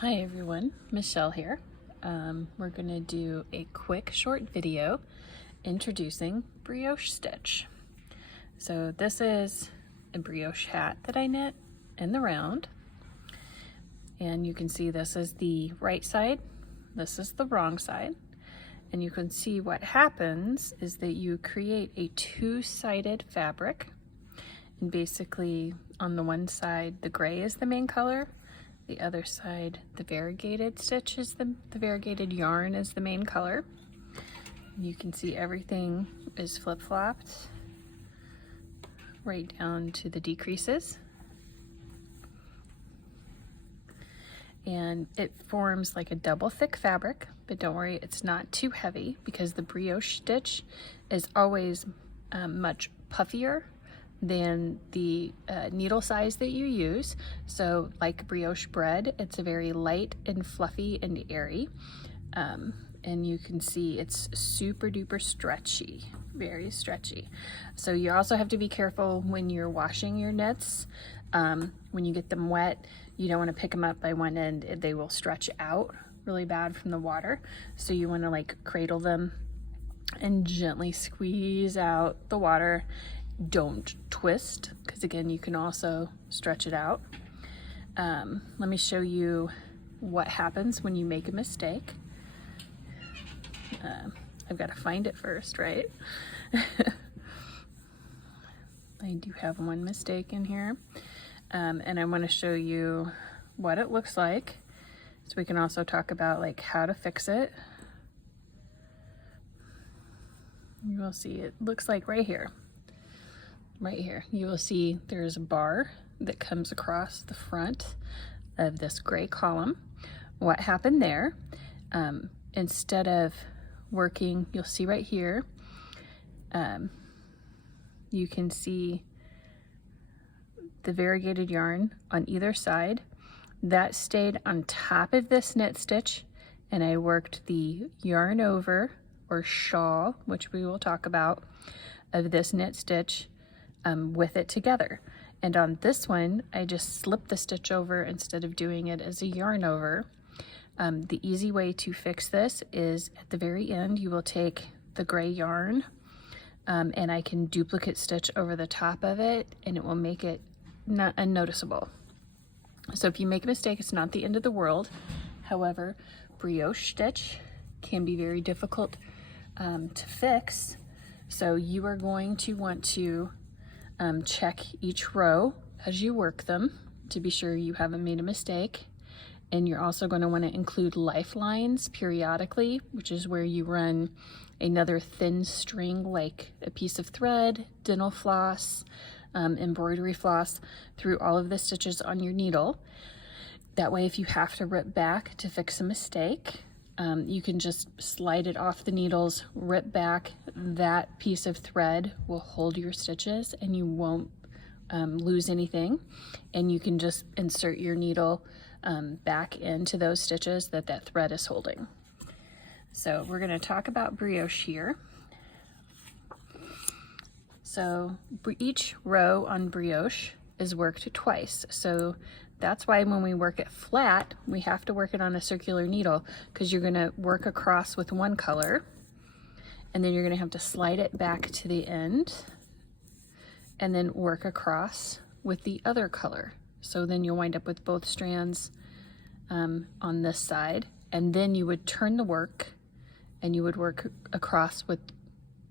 Hi everyone, Michelle here. We're going to do a quick short video introducing brioche stitch. So this is a brioche hat that I knit in the round, and you can see this is the right side, this is the wrong side, and you can see what happens is that you create a two-sided fabric, and basically on the one side the gray is the main color, the other side the variegated stitch is the variegated yarn is the main color. You can see everything is flip-flopped right down to the decreases, and it forms like a double thick fabric, but don't worry, it's not too heavy because the brioche stitch is always much puffier than the needle size that you use. So like brioche bread, it's a very light and fluffy and airy, and you can see it's super duper stretchy, very stretchy. So you also have to be careful when you're washing your knits. When you get them wet, you don't want to pick them up by one end, they will stretch out really bad from the water. So you want to like cradle them and gently squeeze out the water. Don't twist, because again you can also stretch it out. Let me show you what happens when you make a mistake. I've got to find it first, right? I do have one mistake in here, and I want to show you what it looks like, so we can also talk about like how to fix it. You will see it looks like right here. Right here, you will see there's a bar that comes across the front of this gray column. What happened there, instead of working, you'll see right here, you can see the variegated yarn on either side. That stayed on top of this knit stitch, and I worked the yarn over, or shawl, which we will talk about, of this knit stitch with it together. And on this one, I just slipped the stitch over instead of doing it as a yarn over. The easy way to fix this is at the very end, you will take the gray yarn, and I can duplicate stitch over the top of it, and it will make it not unnoticeable. So if you make a mistake, it's not the end of the world. However, brioche stitch can be very difficult to fix. So you are going to want to check each row as you work them to be sure you haven't made a mistake. And you're also going to want to include lifelines periodically, which is where you run another thin string like a piece of thread, dental floss, embroidery floss through all of the stitches on your needle. That way, if you have to rip back to fix a mistake, you can just slide it off the needles, rip back. That piece of thread will hold your stitches and you won't lose anything. And you can just insert your needle back into those stitches that that thread is holding. So we're going to talk about brioche here. So each row on brioche is worked twice. So that's why when we work it flat, we have to work it on a circular needle, because you're going to work across with one color, and then you're going to have to slide it back to the end, and then work across with the other color. So then you'll wind up with both strands on this side, and then you would turn the work, and you would work across with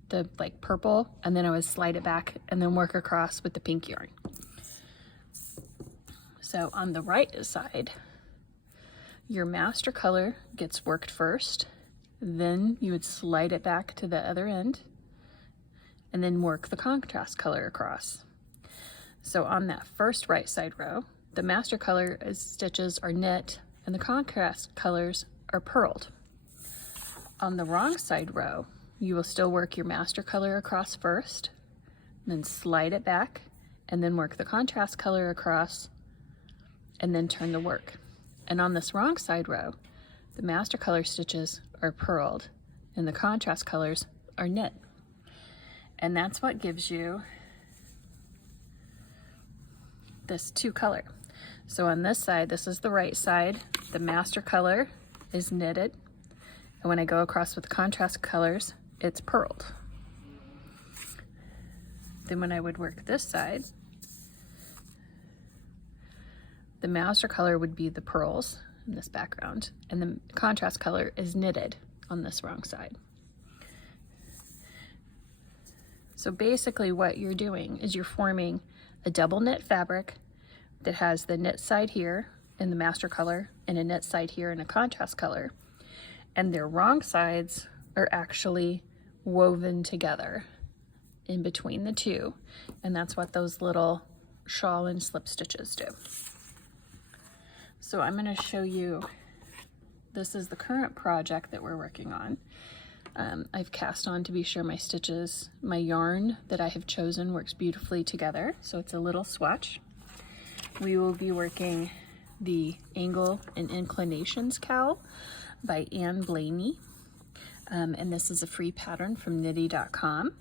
the like purple, and then I would slide it back and then work across with the pink yarn. So on the right side, your master color gets worked first, then you would slide it back to the other end, and then work the contrast color across. So on that first right side row, the master color stitches are knit and the contrast colors are purled. On the wrong side row, you will still work your master color across first, then slide it back, and then work the contrast color across, and then turn the work. And on this wrong side row, the master color stitches are purled and the contrast colors are knit. And that's what gives you this two color. So on this side, this is the right side, the master color is knitted, and when I go across with the contrast colors, it's purled. Then when I would work this side, the master color would be the pearls in this background, and the contrast color is knitted on this wrong side. So basically what you're doing is you're forming a double knit fabric that has the knit side here in the master color and a knit side here in a contrast color, and their wrong sides are actually woven together in between the two, and that's what those little shawl and slip stitches do. So I'm going to show you, this is the current project that we're working on. I've cast on to be sure my stitches, my yarn that I have chosen works beautifully together, so it's a little swatch. We will be working the Angle and Inclinations cowl by Anne Blaney, and this is a free pattern from knitty.com.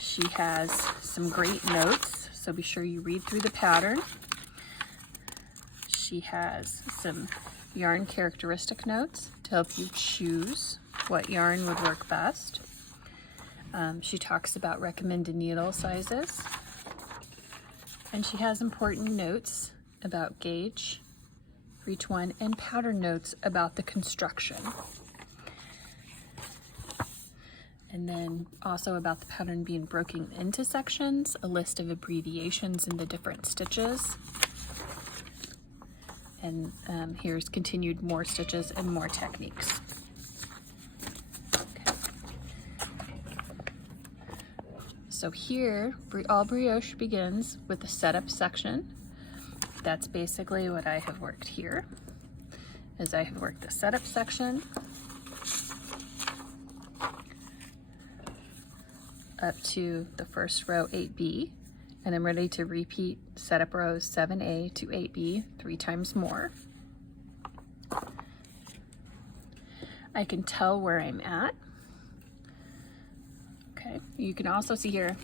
She has some great notes, so be sure you read through the pattern. She has some yarn characteristic notes to help you choose what yarn would work best. She talks about recommended needle sizes, and she has important notes about gauge for each one and pattern notes about the construction. And then also about the pattern being broken into sections, a list of abbreviations in the different stitches. And here's continued more stitches and more techniques. Okay. So here, all brioche begins with the setup section. That's basically what I have worked here, is I have worked the setup section up to the first row 8B, and I'm ready to repeat setup rows 7A to 8B 3 times more. I can tell where I'm at. Okay, you can also see here,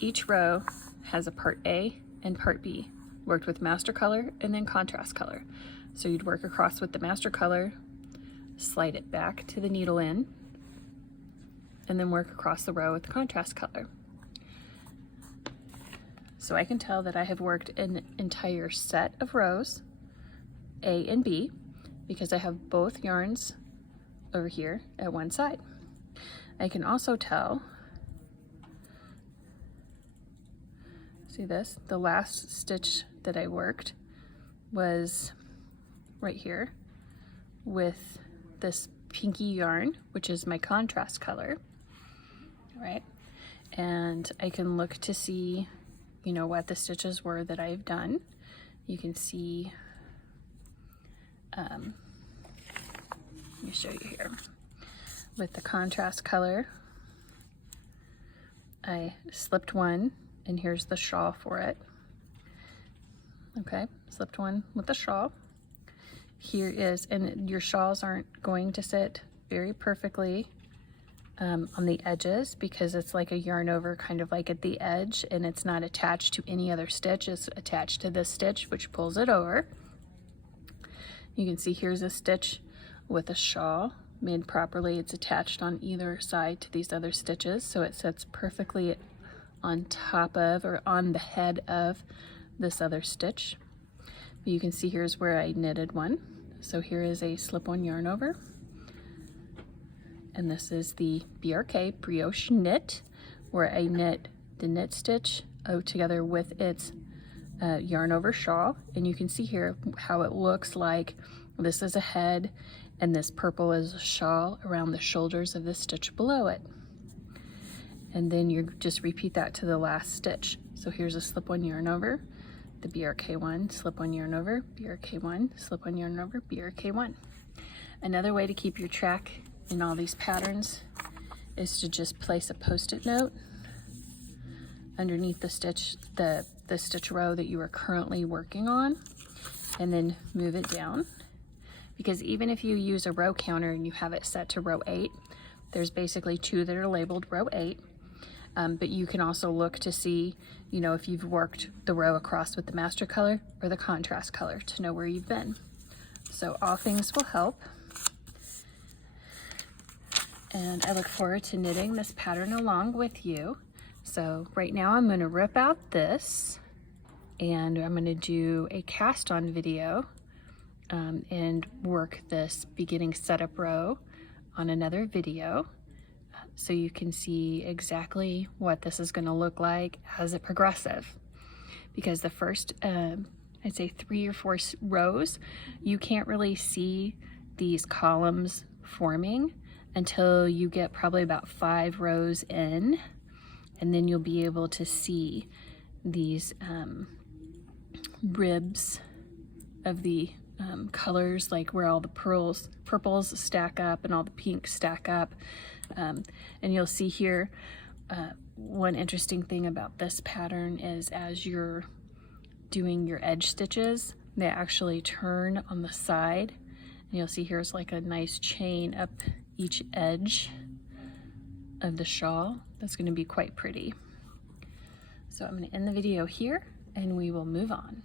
each row has a part A and part B, worked with master color and then contrast color. So you'd work across with the master color, slide it back to the needle end, and then work across the row with the contrast color. So I can tell that I have worked an entire set of rows, A and B, because I have both yarns over here at one side. I can also tell, see this, the last stitch that I worked was right here with this pinky yarn, which is my contrast color, right? And I can look to see, you know, what the stitches were that I've done. You can see, let me show you here. With the contrast color, I slipped one, and here's the shawl for it. Okay, slipped one with the shawl. Here is, and your shawls aren't going to sit very perfectly on the edges because it's like a yarn over kind of like at the edge, and it's not attached to any other stitch. It's attached to this stitch, which pulls it over. You can see here's a stitch with a shawl made properly. It's attached on either side to these other stitches, so it sits perfectly on top of or on the head of this other stitch. You can see here's where I knitted one. So here is a slip-on yarn over, and this is the BRK Brioche knit, where I knit the knit stitch together with its yarn over shawl, and you can see here how it looks like this is a head and this purple is a shawl around the shoulders of the stitch below it. And then you just repeat that to the last stitch. So here's a slip-on yarn over, the BRK1, slip-on yarn over, BRK1, slip-on yarn over, BRK1. Another way to keep your track in all these patterns is to just place a post-it note underneath the stitch, the stitch row that you are currently working on, and then move it down. Because even if you use a row counter and you have it set to row 8, there's basically 2 that are labeled row 8, but you can also look to see you know, if you've worked the row across with the master color or the contrast color to know where you've been. So all things will help. And I look forward to knitting this pattern along with you. So right now I'm going to rip out this and I'm going to do a cast on video and work this beginning setup row on another video so you can see exactly what this is going to look like as it progresses. Because the first, I'd say 3 or 4 rows, you can't really see these columns forming until you get probably about 5 rows in, and then you'll be able to see these ribs of the colors, like where all the purples stack up and all the pinks stack up. And you'll see here, one interesting thing about this pattern is as you're doing your edge stitches, they actually turn on the side. And you'll see here's like a nice chain up each edge of the shawl. That's going to be quite pretty. So I'm going to end the video here and we will move on.